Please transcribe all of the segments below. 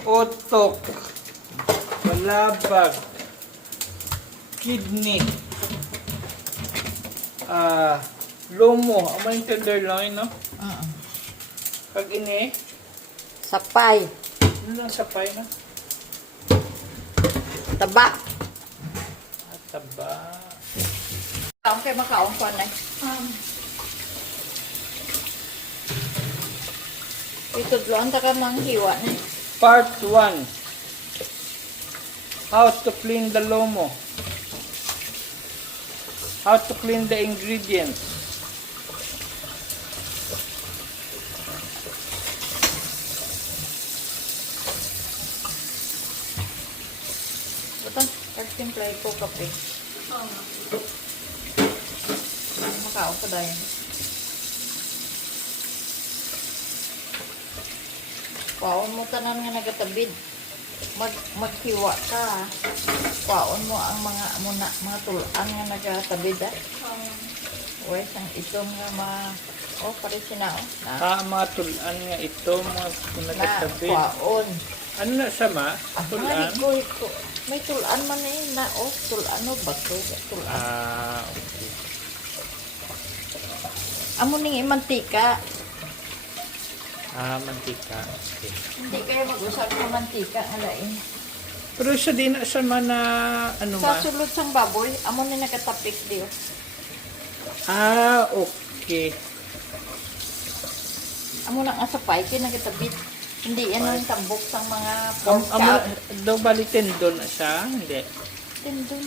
Utok, balabag, kidney, lomo, ang mga tenderloin, no? Pag ini, Sapay. ano lang sapay, no? Taba. At taba. Kaong kay makaong ko na. Ito doon ta ka mang hiwa na. Part 1. How to clean the lomo. How to clean the ingredients. Butang pagsimplay ko kape. Makaong ko dayon. Kwaon mo tanan nga nagatabid. Maghiwa ka. Kwaon mo ang mga tulan nga nagatabid ah. Uy, sang itom nga pare sinao. Mga tulan nga ito, mga nagkatabi. Kwaon. Ano na sama? Tulan? Ko. May tulan man na tulan o bato. Tulan. Okay. Amo ning imantika. Mantika. Okay. Hindi kayo mag-usap ng mantika, alain. Pero sa din sa mana ano Sa ma? sulod sang baboy, amo ni nakatapik diyo. Okay. Amo nang asapay kay nagatabit. Hindi yan ang tambok sang mga Amo daw bali tendon na siya, hindi. tendon.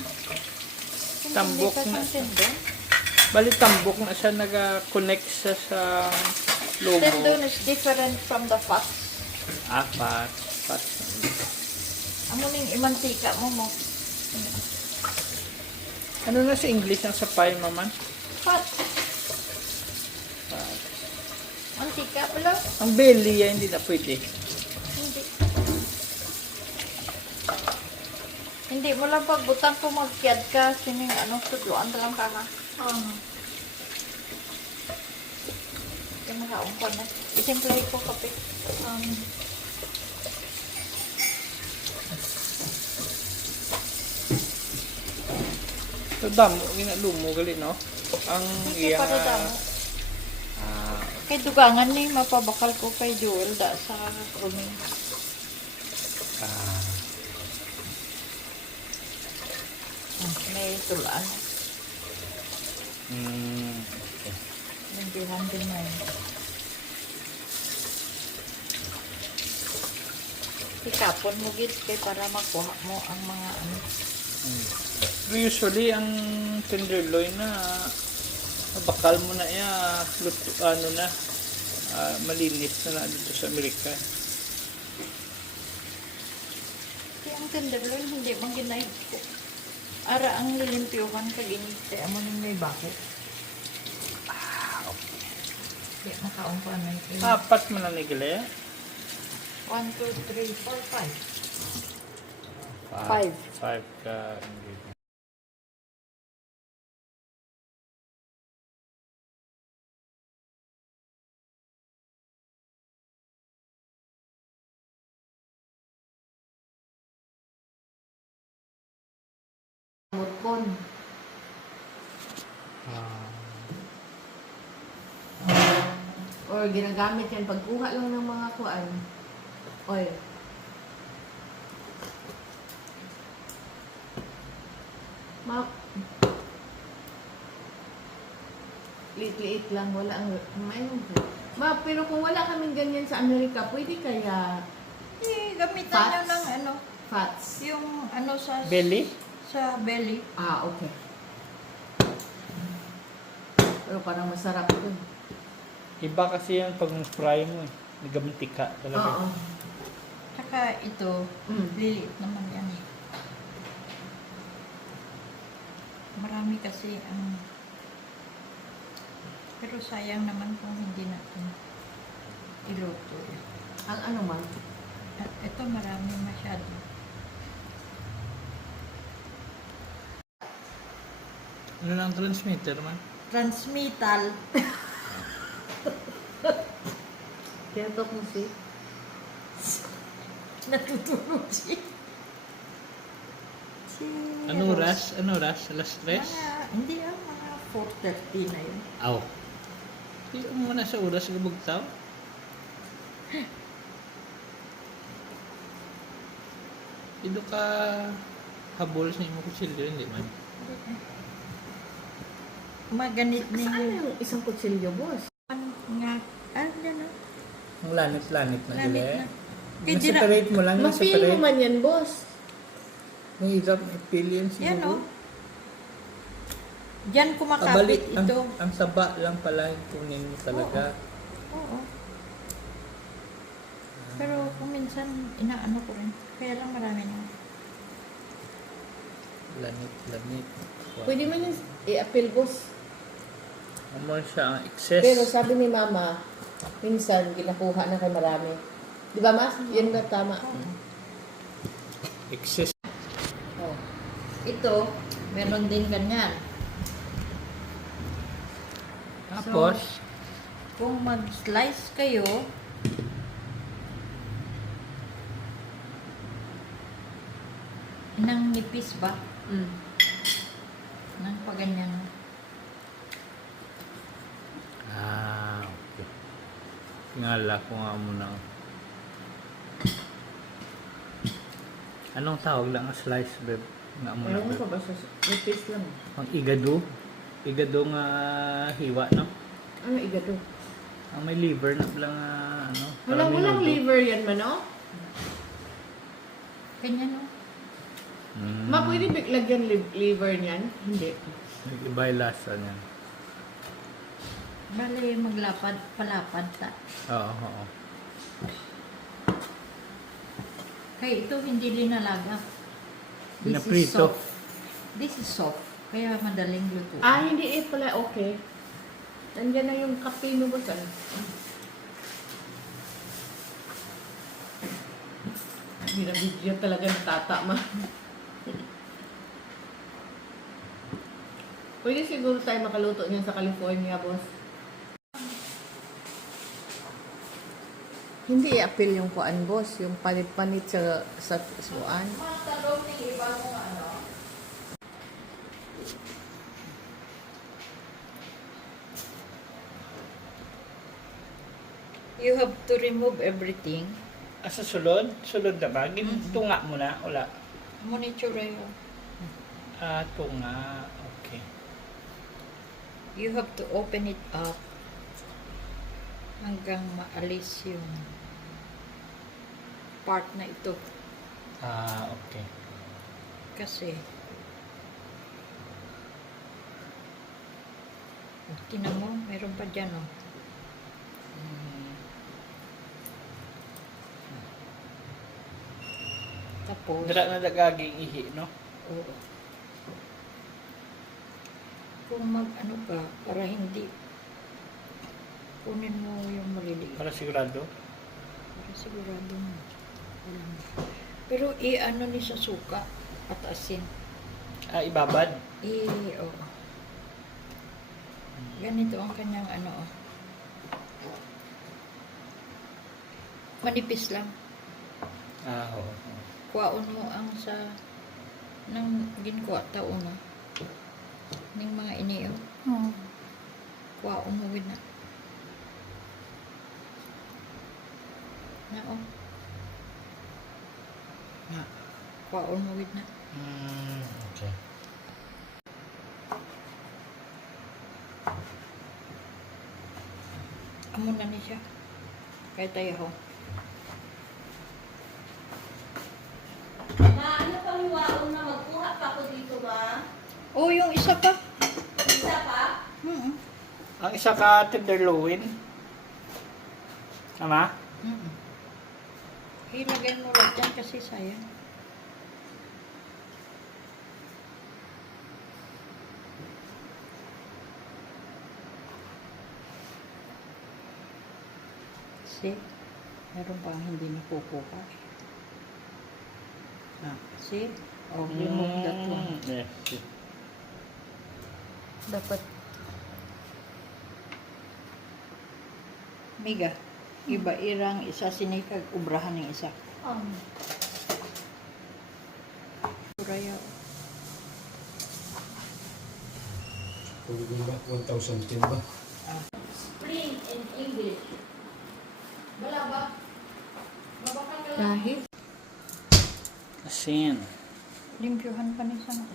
Tambok na. Tendon. Bali tambok na siya naga-connect sa lomo. Tendon is different from the fat. Fat. Amo ning imantika mo. Ano na sa English ang sapay maman? Fat. Mantika pala. Ang belly hindi na pwede. Hindi. Hindi mo lang pagbutang ko magkiyad ka. Sining tudloan ta lang ka ha. Yung makaungkon na. Isimplay ko kape. So damo ginalumo gali no. Ang Hindi iya pa rin damo. Kay dugangan ni mapabakal ko kay Joel da sa kruming. May tulaan. okay. Nandihan din na yun. Ikapon mo gid kay para makuha mo ang mga Pero usually ang tenderloin na bakal mo na luto, malinis na dito sa Amerika. ang tenderloin hindi man ginay ko. Ara ang lilimpyuhan kag inite amo ning may bako. Okay. Di makaon pa na. Apat man na nigili. 1 2 3 4 5. 5 ka ingredient. Mutpon. Or ginagamit yan pagkuha lang ng mga kuan. Oil. Liit-liit lang, wala ang pero kung wala kaming ganyan sa Amerika, pwede kaya gamitan Fats? nyo ng Fats. yung sa Belly? sa belly. Okay. Pero parang masarap ito. Iba kasi yan pag fry mo nagamantika talaga. Oo. Saka ito, lilit naman yan eh. Marami kasi ang pero sayang naman kung hindi natin iluto. Ang ano man? At ito marami masyado. Ano na ang transmitter man? Transmittal. Kaya to kung si Natutulog siya. Ano oras? Ano oras? Alas 3? Hindi mga 4:30 na yun. Aw. Di mo na sa oras ng bugtaw? Ido ka habol sa imong kutsilyo, hindi man. Maganit ni... Saan yung isang kutsilyo, boss? Ano nga? Ano na? Ang lanit-lanit na Lanit dili. na. Kaya di na- Separate mo lang, Ma-feel mo separate. man yan, boss. Mahirap i-feel yan Yan o. siguro. Diyan kumakapit ang, ito. ang saba lang pala yung kunin mo talaga. Oo. Pero kung minsan, inaano ko rin. Kaya lang marami na. Lanit-lanit. Wow. Pwede man yung i-appeal, boss. Amor siya ang excess. Pero sabi ni mama, minsan ginakuha na kay marami. Di ba, mas? Yan na tama. Excess. Oh. Ito, meron din ganyan. Tapos, Kung mag-slice kayo, ng nipis ba? Mm. Ng paganyan. okay. Ngala ko nga muna. Anong tawag lang ang slice, babe? Nga muna. Ayun pa ba siya? Nipis lang. Ang igado. Igado nga hiwa, no? Ano igato? Ang may liver na lang, ano? parang Walang minudo. liver yan, mano? Ganyan o. Ma, pwede lagyan liver niyan? Hindi. Iba yung lasa niya. Bale, maglapad, palapad ta. Oo. Kaya ito hindi linalaga. Pinaprito. This is soft. Kaya madaling luto. Ah, hindi pala okay. Nandiyan na yung kape mo, boss. Binabidyo talaga ng tata, ma. Pwede siguro tayo makaluto niyan sa California, boss. Hindi i-appeal yung kuan, boss. Yung panit-panit sa suan. Matalong ng iba mo ano. You have to remove everything. Sa sulod? Sulod na ba? Tunga mo na? Wala. Monitor yun. Tunga. Okay. You have to open it up hanggang maalis yung part na ito. Okay. Kasi tinan mo, meron pa dyan oh. Tapos Dira na dagaging ihi, no? oo. Kung mag-ano ka, para hindi kunin mo yung maliliit. Para sigurado. Para sigurado mo. Walang. Pero i-ano ni sa suka at asin. Ibabad. Oo. Ganito ang kanyang ano oh. Manipis lang. Oo. Kuwaon mo ang sa nang ginkuha taon na. Ning mga iniyo. Kuwaon mo gid na. Na oh. Na. Kuwaon mo gid na. Okay. Amo na ni siya. Kaya tayo ho. Ma, ano pang hiwaon na magkuha pa ako dito, ma? Oh, yung isa pa. Isa pa? Ang isa ka tenderloin. Tama? Ilagay mo lang dyan kasi sayang. See? Meron pang hindi napupuka. See? Oh, remove that one. Yes. Dapat Miga, iba irang isa sinikag ubrahan ng isa. Raya. Kung ba, 1,010 ba? Spring in English. Wala ba? Mabakang ka lang. Dahil, Asin. limpyuhan pa ni sana.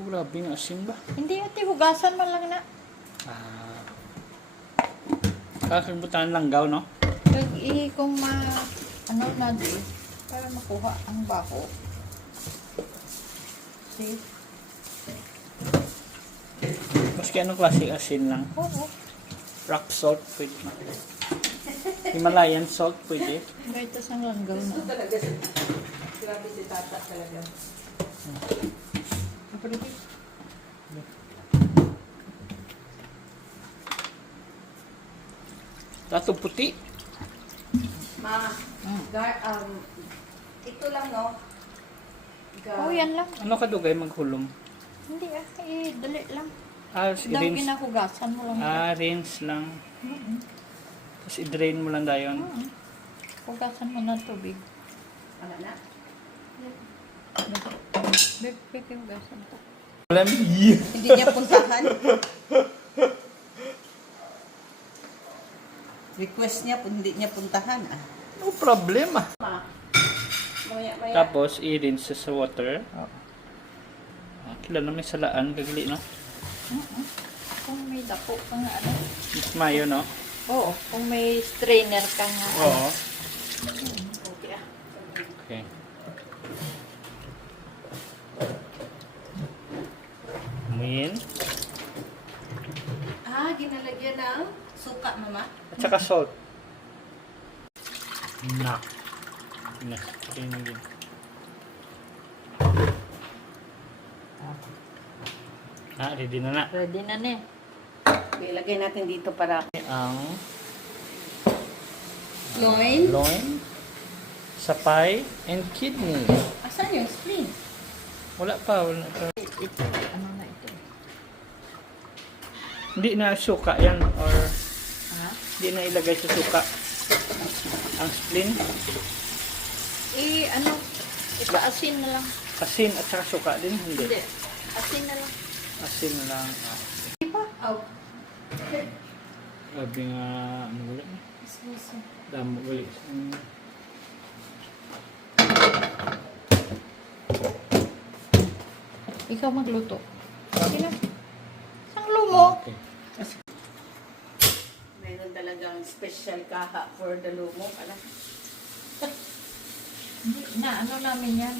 Oh, grabe yung asin ba? Hindi, ate, hugasan man lang na. Kakalibutan lang gaw, no? Kung ano na di, para makuha ang baho. See? Maski anong klase asin lang. Oo. Rock salt, pwede na. Himalayan salt, pwede. Kahit ang langgaw na. Talaga si... Grabe si tata talaga. Kapatid. Tato puti. Ma, ito lang, no? Oh, yan lang. Ano kadugay maghulom? Hindi dali lang. Daw Rinse. kinahugasan mo lang. Rinse lang. Mm-mm. Tapos i-drain mo lang dayon. Hugasan mo ng tubig. Ano na? Big hugasan ko. Alam, Hindi niya puntahan. Request niya, hindi niya puntahan. no problema. Maya. Tapos, i-rinse sa water. Kilala may salaan, gagli, no? Kung may dapo ka nga ano. Mas mayo, no? Oo, kung may strainer ka nga. Oo. Okay. Okay. Amuyin. Ginalagyan ng suka, mama. At saka salt. Na. Strain mo din. Ready na na. Ready na ne. Ilagay natin dito para Ang loin. loin, sapay, and kidney. Asan yung spring? Wala pa. Ito, ano na ito? Hindi na suka yan or Ha? hindi na ilagay sa suka. Ang spleen, Ipaasin na lang. asin at saka suka din. Hindi. Hindi. Asin na lang. Asin lang. Di ba? Oh. Sabi nga, ano ulit? Damo ulit. Ikaw magluto. Sino? Ang lumo. Okay. Meron talagang special kaha for the lumo. Hindi, na ano namin yan.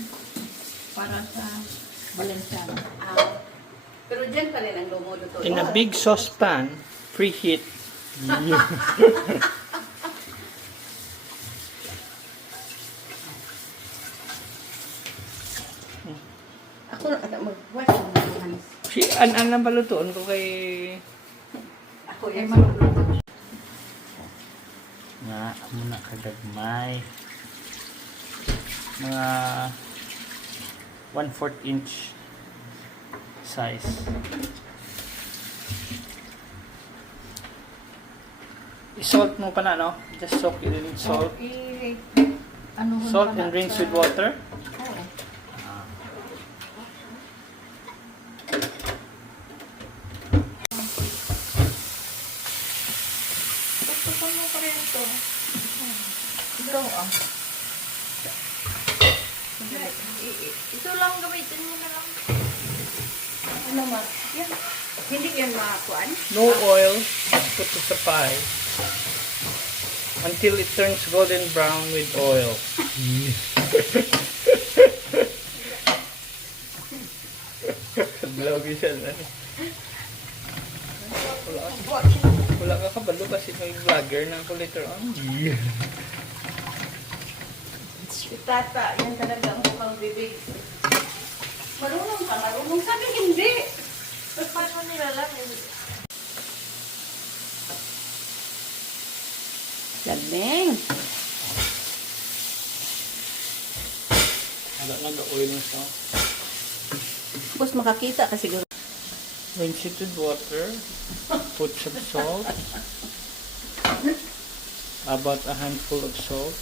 Para sa Valenciano. Pero dyan pa rin ang lumo luto. In a big saucepan, preheat. Ako mag-wash ang mga hands. Si an lang balutoon ko kay Ako Kaya yan. magluto. nga muna kagagmay. Mga 1/4 inch size. I-salt mo pa na, no? Just soak it in salt. Ano Salt and rinse with water. Oo. Tutukan mo pa rin ito. Ito, ah. Ito lang gamitin mo na lang. Ano ma? Yan. Hindi yan makakuan? No oil. Put to sa pie. Until it turns golden brown with oil. Vlog isa na. Wala ka kabalo kasi may vlogger na ako later on. Si Tata, yan talaga ang mukhang bibig. Marunong ka, marunong. Sabi hindi. Paano nilalang? Galing. Wala lang the oil na siya. Tapos makakita ka siguro. Rinse it with water. Put some salt. About a handful of salt.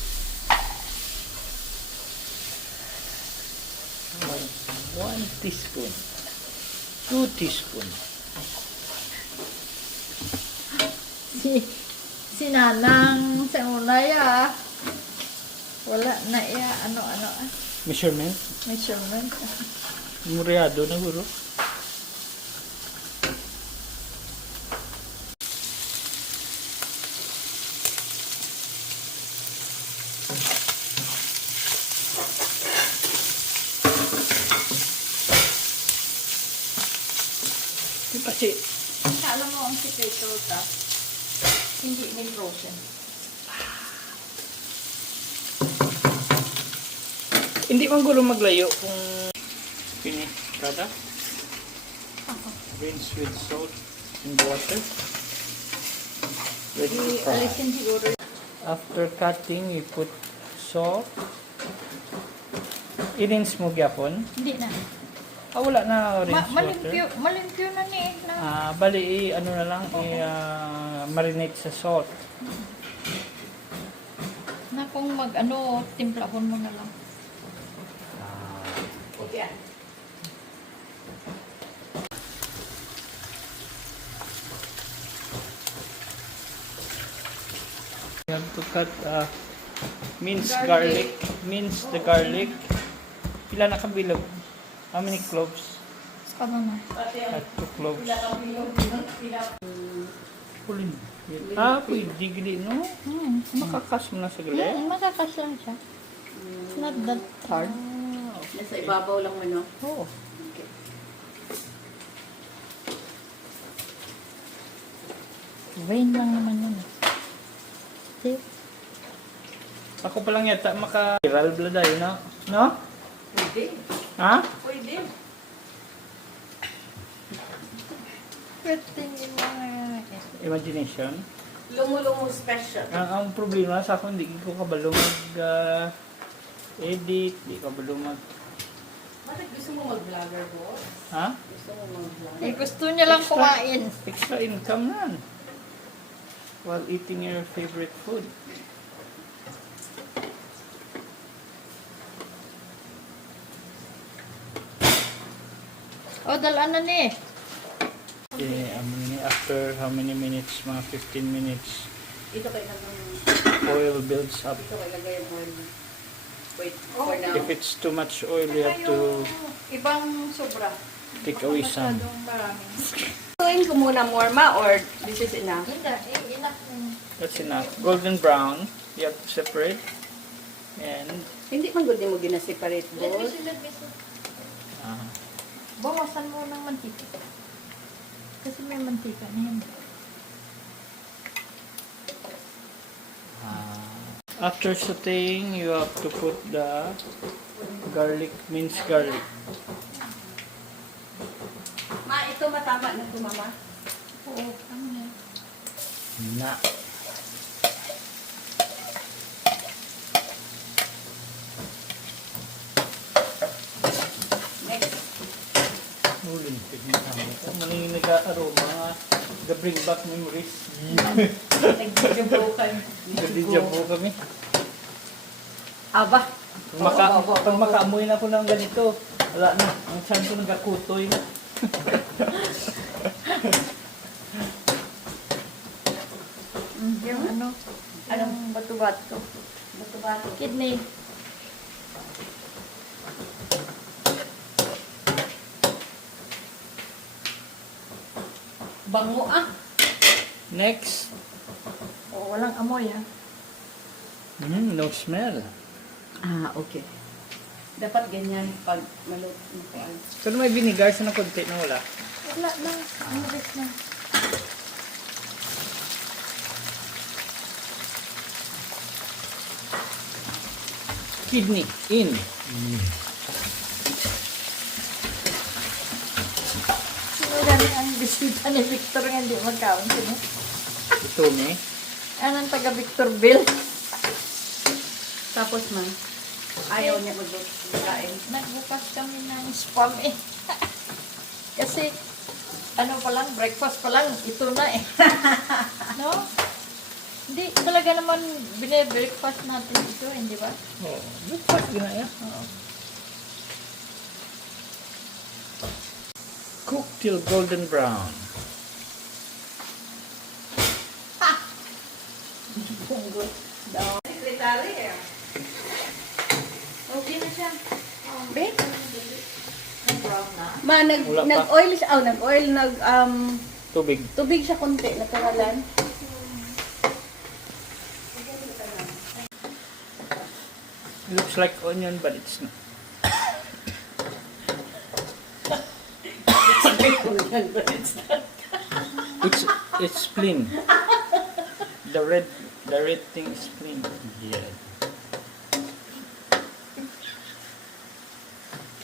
teaspoon. 2 teaspoon. Si Nanang sa unay wala na ano Measurement. measurement. Muryado na guro. Kasi Alam mo ang sikreto hindi may frozen. hindi man guro maglayo kung pini kada. Rinse with salt and water. Ready to fry. Alisin siguro. After cutting, you put salt. I-rinse mo gyapon. Hindi na. Wala na rinse Malimpyo, water. malimpyo na ni. Bali, ano na lang, marinate sa salt. Na kung timplahon mo na lang. Okay. You have to cut minced garlic. Mince the garlic. Pila na kabilog? How many cloves? Saka na. Cut 2 cloves. Pulin. Pwede gili, no? Makakas mo na sa gali. Makakasya siya. It's not that hard. Nasa ibabaw lang mo, no? Oo. Rain lang naman yun. See? Ako pa lang yata maka-viral bladay, no? No? Pwede. Ha? Pwede. Pwede yung mga Imagination. Lumo-lumo special. Ang problema sa ako, hindi ko kabalo mag-edit, hindi ko kabalo mag... Bakit gusto mo mag-vlogger, boss? Ha? Gusto mo mag-vlogger? gusto niya lang kumain. Extra income na. While eating your favorite food. Dalaan na ni. Okay, after how many minutes? Mga 15 minutes. Dito kayo naman. Oil builds up. Dito kayo lagay yung oil. Wait, for now. If it's too much oil, you have to Ibang sobra. take away some. Masyadong marami. Tuwing ko muna more, ma, or this is enough? Hindi, enough. That's enough. Golden brown, you have to separate. And Hindi man good mo gina-separate, Let me boss. see, let me see. uh, Bawasan mo ng mantika. Kasi may mantika na yan. after sauteing, you have to put the garlic, minced garlic. Ma, ito matama na ito, mama. Oo, ano na. Na. Next. Ulin, pwede kami. Maning nag-aroma nga. Bring back memories. Nag-jabrokan. Nag-dejavu kami. Aba. Pag makaamoy na ako ng ganito, wala na. Ang chan ko nagkakutoy na. Yung ano? Anong bato-bato? Bato-bato. Kidney. Bango ah. Next. Walang amoy ha. No smell. Ah, okay. Dapat ganyan pag maluto mo ko. Pero may vinegar sa na konti na wala. Wala na. Ano na? Kidney in. Wala rin ang bisita ni Victor nga hindi magkaon sino. Ito ni. Anong taga Victor Bill? Tapos man, ayaw niya magkain. Nagbukas kami ng spam eh. Kasi, ano pa lang, breakfast pa lang, ito na eh. No? Hindi, talaga naman bine-breakfast natin ito, hindi ba? Oh, breakfast ginaya. Cook till golden brown. Punggol. Daw. Secretary eh. Okay na siya. Be? Brown na. Ma, Wala pa. nag-oil siya. Oh, nag-oil, Tubig. tubig siya konti. Naturalan. Looks like onion, but it's not. It's plain. The red thing is plain. Yeah.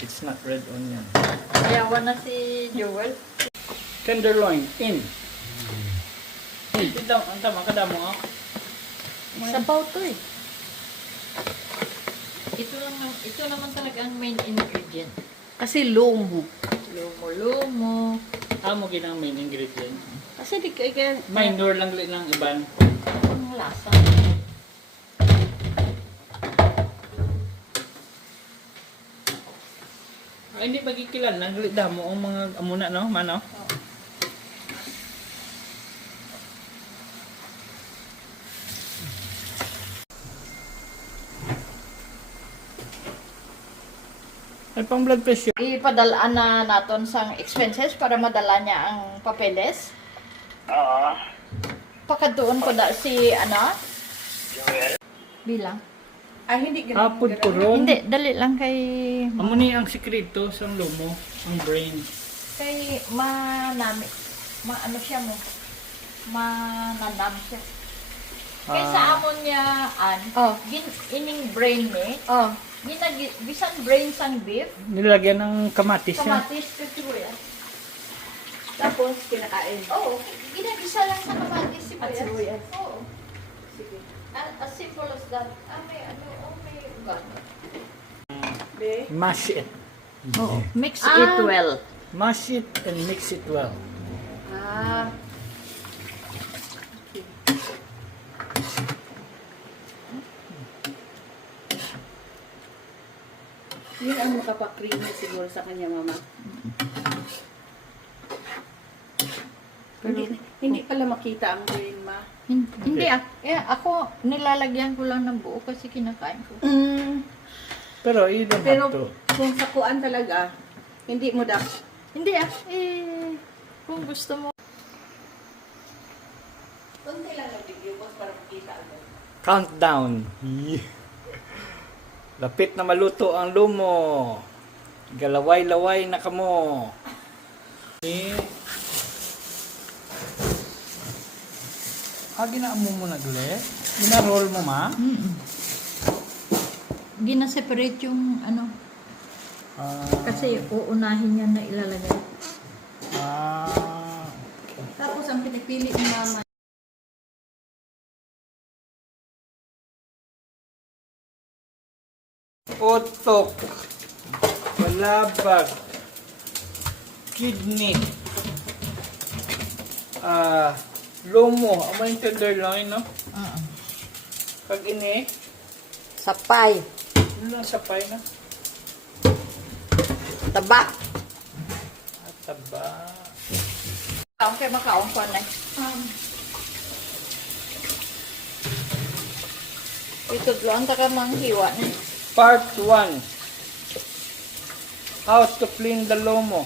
It's not red onion. Yawa na si Joel. Tenderloin in. Ito ang tama kada mo. Sabaw to eh. Ito naman talaga ang main ingredient. Kasi lumo. Lumo-lumo. Amo ginang main ingredient. Kasi di kaya... Minor lang ng iban. Ang lasa. Hindi magikilan nang damo ang mga amuna no, mano. Ay pang blood pressure. Ipadalaan na naton sang expenses para madala niya ang papeles. Oo. Pakadoon ko da si ano? Bilang. Ay, hindi ganun. Hapon ko ron. Hindi, dali lang kay Amo ni ang sikreto sa lumo, ang brain. kay manami. Maano siya mo? Mananam siya. Kay sa amon niya an. Oh. Ining brain ni. Oh. Bisan brain sang beef. Nilagyan ng kamatis yan. Kamatis, sibuyas. Tapos, kinakain. Oo, ginagisa lang sa kamatis At sibuyas. Oo. Sige. As simple as that. May may ugat. Be? Mash it. Oo. Mix Ah. it well. Mash it and mix it well. Ah. Yun ang makapag-creamy siguro sa kanya, mama. Hindi pala makita ang brain, ma. Hindi ako nilalagyan ko lang ng buo kasi kinakain ko. Pero you don't Pero have to. kung sakuan talaga, hindi mo dapat. Hindi kung gusto mo. Kunti lang ang video boss para makita agad. Countdown. Lapit na maluto ang lumo. Galaway-laway na kamo. Ginaamo mo na duli? Gina-roll mo ma? Gina-separate yung ano. Kasi uunahin niya na ilalagay. Tapos ang pinipili ni mama. Utok. Balabag. Kidney. Lomo. Amo yung tenderloin, no? Pag ini, Sapay. ano lang sapay na? Taba. Taba. Kaon kay makaon ko na. Ito lang ta ka mang hiwa ni. Part 1. How to clean the lomo.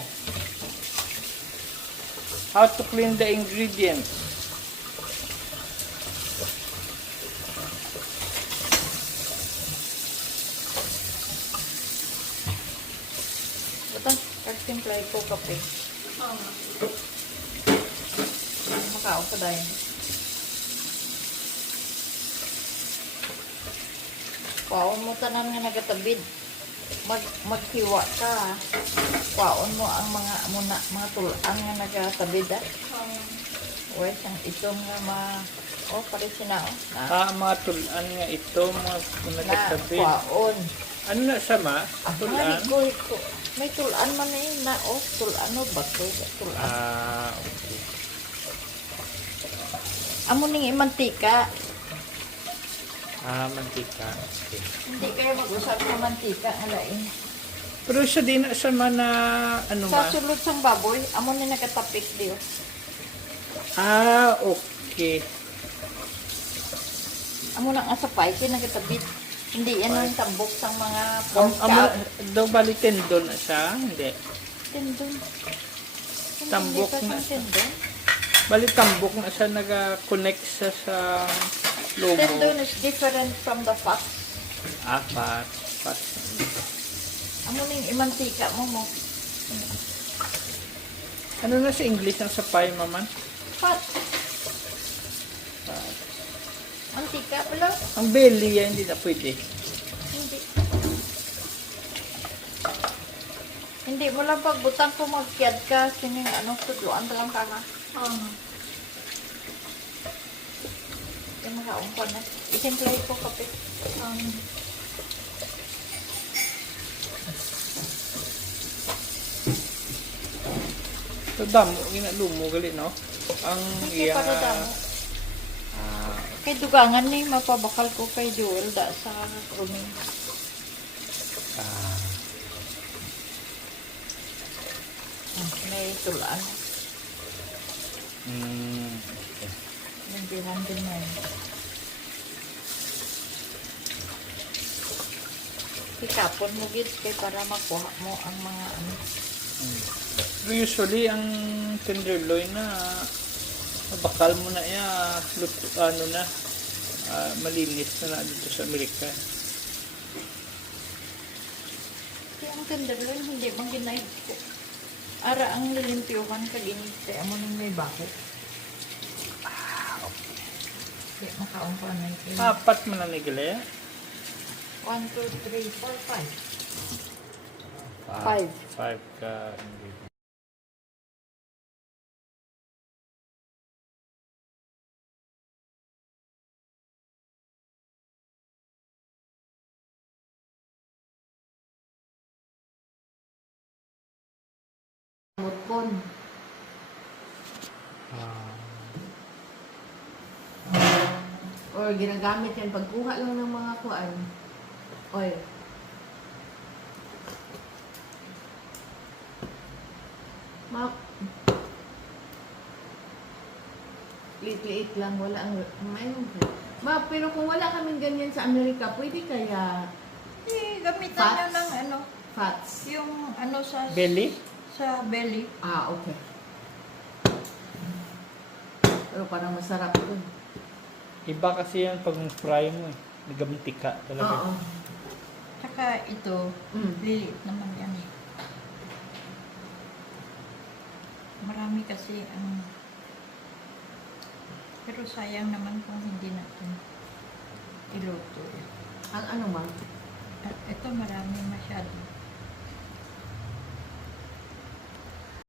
How to clean the ingredients. Ito, kagsimplay ko kape. Makaon ko dahil. Paon mo tanan nga nagatabid. Maghiwa ka. Paon mo ang mga tulaan nga nagatabid ah. Uy, sang itong nga pare sina Mga tulan nga ito, mga na nagkatabi. paon. Ano na sama? Tulan? Ko. May tulaan man na tulaan o bato. Tulaan. Okay. Amo ning imantika. Mantika. Okay. Hindi kayo mag-usap sa mantika. Alain. Pero siya din sa mana, ano ma? Sa sulod sang baboy, amo ni nagatapik diyo. Ah, okay. Amo na nga sa pay, kaya nagatabit. Hindi yan ang tambok sang mga Am, pork amo, chop. daw bali tendon na siya? Hindi. Tendon. Tambok Hindi pa na sang siya. tendon. Bali tambok na siya nag-connect sa lomo. Tendon is different from the fat. Ah, fat. Fat. Amo ning imantika mo. Ano na sa English ang sapay, maman? Fat. Mantika pala. Ang belly, yan, hindi na pwede. Hindi. Hindi mo lang pagbutang ko magkiyad ka. Sining ano, tudloan pa lang ka nga. Yung makaungkon na. Isimplay ko kape. So, damo, ginalumo gali, no? Ang Hindi iyang... para damo. ah, Kay dugangan ni mapabakal ko kay Joel da sa kruming. ah, May tulaan. okay. Nandiyan din na yun. Ikapon mo gid kay para makuha mo ang mga ano. Pero usually, ang tenderloin na bakal mo na ano na, malinis na dito sa Amerika. Kaya ang tenderloin hindi man ginay ko. Ara ang lilimpyuhan ka ginit kaya mo nang may bako. Kaya makaungkon na ito. Apat mo na gali. 1, 2, 3, 4, 5. Five. 5 ka. Mutpon. Or ginagamit yan pagkuha lang ng mga kuan. Oil. Ma liit-liit lang, wala ang mayroon ka. Ma, pero kung wala kaming ganyan sa Amerika, pwede kaya Gamitan Fats? nyo ng ano, fats? yung ano sa Belly? sa belly. Ah, okay. Pero parang masarap ito. Iba kasi yan pag fry mo eh. Nagamantika talaga. Oo. Tsaka ito, Mm. lilit naman yan eh. Marami kasi ang... Pero sayang naman kung hindi natin iluto. Ang ano, ma? At ito marami masyado.